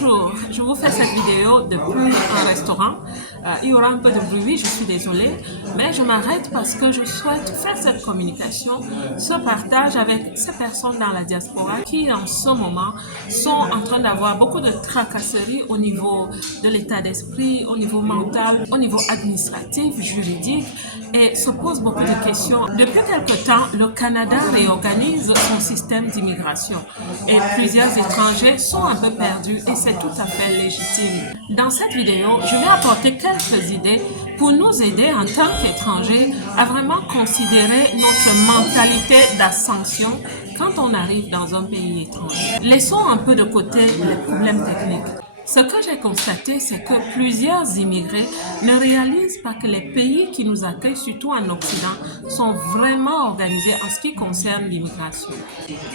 Bonjour, je vous fais cette vidéo depuis un restaurant. Il y aura un peu de bruit, je suis désolée, mais je m'arrête parce que je souhaite faire cette communication, ce partage avec ces personnes dans la diaspora qui en ce moment sont en train d'avoir beaucoup de tracasseries au niveau de l'état d'esprit, au niveau mental, au niveau administratif, juridique et se posent beaucoup de questions. Depuis quelque temps, le Canada réorganise son système d'immigration et plusieurs étrangers sont un peu perdus et c'est tout à fait légitime. Dans cette vidéo, je vais apporter quelques idées pour nous aider en tant qu'étrangers à vraiment considérer notre mentalité d'ascension quand on arrive dans un pays étranger. Laissons un peu de côté les problèmes techniques. Ce que j'ai constaté, c'est que plusieurs immigrés ne réalisent pas que les pays qui nous accueillent, surtout en Occident, sont vraiment organisés en ce qui concerne l'immigration.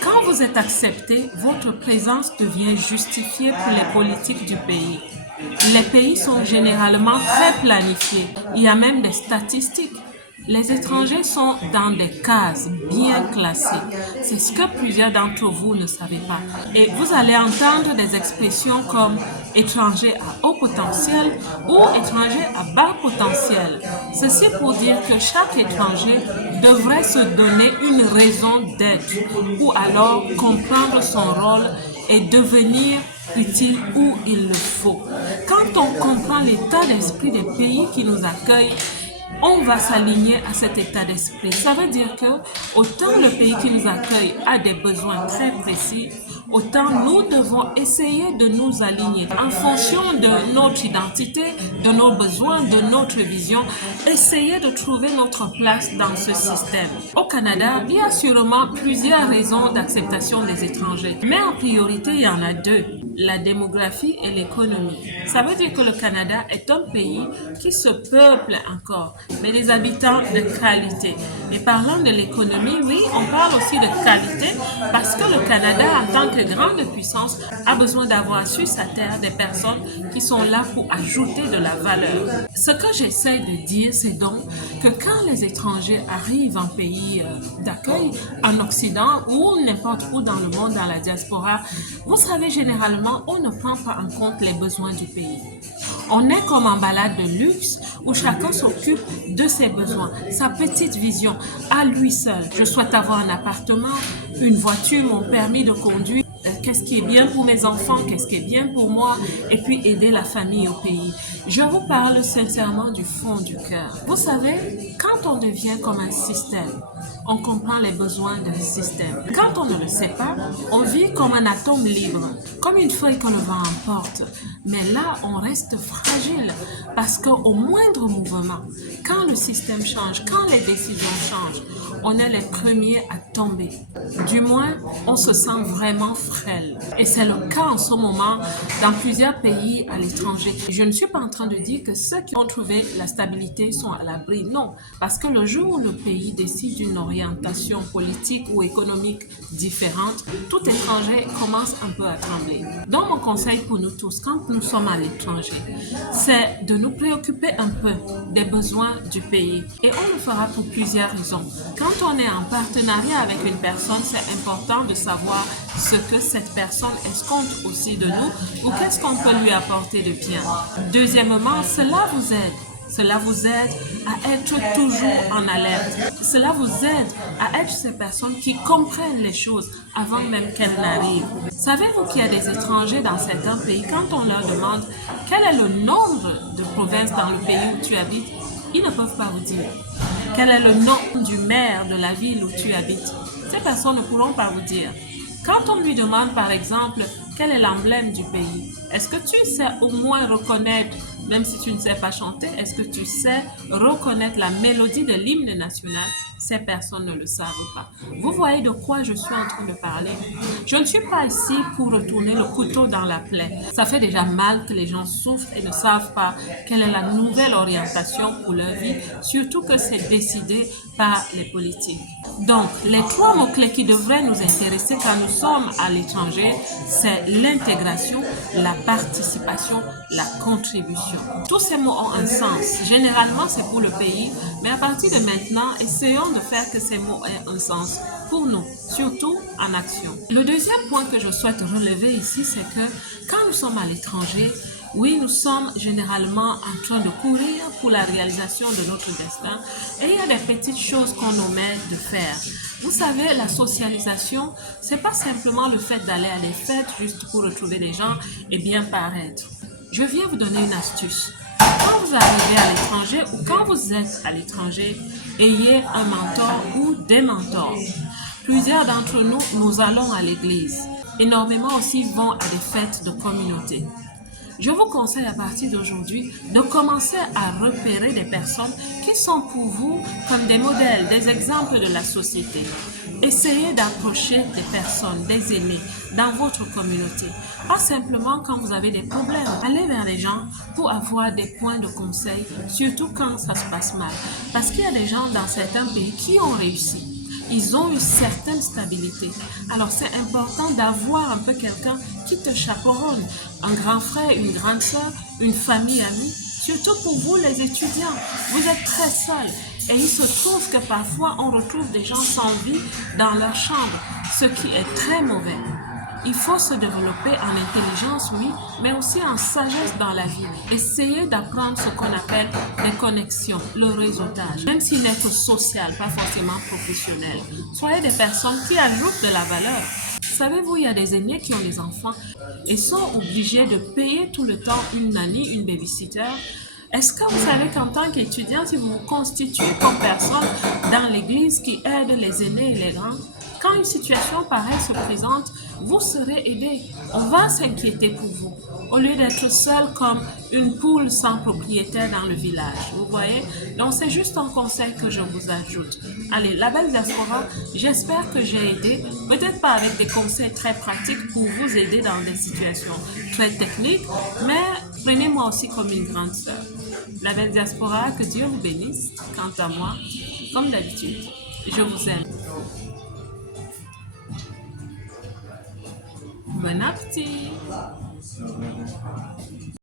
Quand vous êtes accepté, votre présence devient justifiée pour les politiques du pays. Les pays sont généralement très planifiés. Il y a même des statistiques. Les étrangers sont dans des cases bien classées. C'est ce que plusieurs d'entre vous ne savez pas. Et vous allez entendre des expressions comme étranger à haut potentiel ou étranger à bas potentiel. Ceci pour dire que chaque étranger devrait se donner une raison d'être ou alors comprendre son rôle et devenir utile où il le faut. Quand on comprend l'état d'esprit des pays qui nous accueillent, on va s'aligner à cet état d'esprit. Ça veut dire que autant le pays qui nous accueille a des besoins très précis, autant nous devons essayer de nous aligner en fonction de notre identité, de nos besoins, de notre vision, essayer de trouver notre place dans ce système. Au Canada, il y a sûrement plusieurs raisons d'acceptation des étrangers, mais en priorité, il y en a deux. La démographie et l'économie. Ça veut dire que le Canada est un pays qui se peuple encore, mais des habitants de qualité. Et parlant de l'économie, oui, on parle aussi de qualité parce que le Canada, en tant que grande puissance, a besoin d'avoir sur sa terre des personnes qui sont là pour ajouter de la valeur. Ce que j'essaie de dire, c'est donc que quand les étrangers arrivent en pays d'accueil, en Occident ou n'importe où dans le monde, dans la diaspora, vous savez, généralement, on ne prend pas en compte les besoins du pays. On est comme en balade de luxe où chacun s'occupe de ses besoins, sa petite vision à lui seul. Je souhaite avoir un appartement, une voiture, mon permis de conduire. Qu'est-ce qui est bien pour mes enfants, qu'est-ce qui est bien pour moi, et puis aider la famille au pays. Je vous parle sincèrement du fond du cœur. Vous savez, quand on devient comme un système, on comprend les besoins d'un système. Quand on ne le sait pas, on vit comme un atome libre, comme une feuille que le vent emporte. Mais là, on reste fragile parce qu'au moindre mouvement, quand le système change, quand les décisions changent, on est les premiers à tomber. Du moins, on se sent vraiment frêle. Et c'est le cas en ce moment dans plusieurs pays à l'étranger. Je ne suis pas en train de dire que ceux qui ont trouvé la stabilité sont à l'abri. Non, parce que le jour où le pays décide d'une orientation politique ou économique différente, tout étranger commence un peu à trembler. Donc mon conseil pour nous tous, quand nous sommes à l'étranger, c'est de nous préoccuper un peu des besoins du pays. Et on le fera pour plusieurs raisons. Quand on est en partenariat avec une personne, c'est important de savoir ce que cette personne escompte aussi de nous ou qu'est-ce qu'on peut lui apporter de bien. Deuxièmement, cela vous aide. Cela vous aide à être toujours en alerte. Cela vous aide à être ces personnes qui comprennent les choses avant même qu'elles n'arrivent. Savez-vous qu'il y a des étrangers dans certains pays, quand on leur demande quel est le nombre de provinces dans le pays où tu habites, ils ne peuvent pas vous dire. Quel est le nom du maire de la ville où tu habites? Ces personnes ne pourront pas vous dire. Quand on lui demande par exemple quel est l'emblème du pays, est-ce que tu sais au moins reconnaître, même si tu ne sais pas chanter, est-ce que tu sais reconnaître la mélodie de l'hymne national? Ces personnes ne le savent pas. Vous voyez de quoi je suis en train de parler? Je ne suis pas ici pour retourner le couteau dans la plaie. Ça fait déjà mal que les gens souffrent et ne savent pas quelle est la nouvelle orientation pour leur vie, surtout que c'est décidé par les politiques. Donc, les trois mots-clés qui devraient nous intéresser quand nous sommes à l'étranger, c'est l'intégration, la participation, la contribution. Tous ces mots ont un sens. Généralement, c'est pour le pays, mais à partir de maintenant, essayons de faire que ces mots aient un sens pour nous, surtout en action. Le deuxième point que je souhaite relever ici, c'est que quand nous sommes à l'étranger, oui, nous sommes généralement en train de courir pour la réalisation de notre destin et il y a des petites choses qu'on omet de faire. Vous savez, la socialisation, c'est pas simplement le fait d'aller à des fêtes juste pour retrouver des gens et bien paraître. Je viens vous donner une astuce. Quand vous arrivez à l'étranger ou quand vous êtes à l'étranger, ayez un mentor ou des mentors. Plusieurs d'entre nous, nous allons à l'église. Énormément aussi vont à des fêtes de communauté. Je vous conseille à partir d'aujourd'hui de commencer à repérer des personnes qui sont pour vous comme des modèles, des exemples de la société. Essayez d'approcher des personnes, des aînés dans votre communauté. Pas simplement quand vous avez des problèmes. Allez vers les gens pour avoir des points de conseil, surtout quand ça se passe mal. Parce qu'il y a des gens dans certains pays qui ont réussi. Ils ont une certaine stabilité. Alors c'est important d'avoir un peu quelqu'un qui te chaperonne, un grand frère, une grande sœur, une famille amie, surtout pour vous les étudiants. Vous êtes très seuls et il se trouve que parfois on retrouve des gens sans vie dans leur chambre, ce qui est très mauvais. Il faut se développer en intelligence, oui, mais aussi en sagesse dans la vie. Essayez d'apprendre ce qu'on appelle les connexions, le réseautage. Même s'il n'est que social, pas forcément professionnel. Soyez des personnes qui ajoutent de la valeur. Savez-vous, il y a des aînés qui ont des enfants et sont obligés de payer tout le temps une nanny, une babysitter. Est-ce que vous savez qu'en tant qu'étudiant, si vous vous constituez comme personne dans l'église qui aide les aînés et les grands, quand une situation pareille se présente, vous serez aidé. On va s'inquiéter pour vous, au lieu d'être seul comme une poule sans propriétaire dans le village. Vous voyez? Donc c'est juste un conseil que je vous ajoute. Allez, la belle diaspora, j'espère que j'ai aidé, peut-être pas avec des conseils très pratiques pour vous aider dans des situations très techniques, mais prenez-moi aussi comme une grande sœur. La belle diaspora, que Dieu vous bénisse. Quant à moi, comme d'habitude, je vous aime. Bon appétit!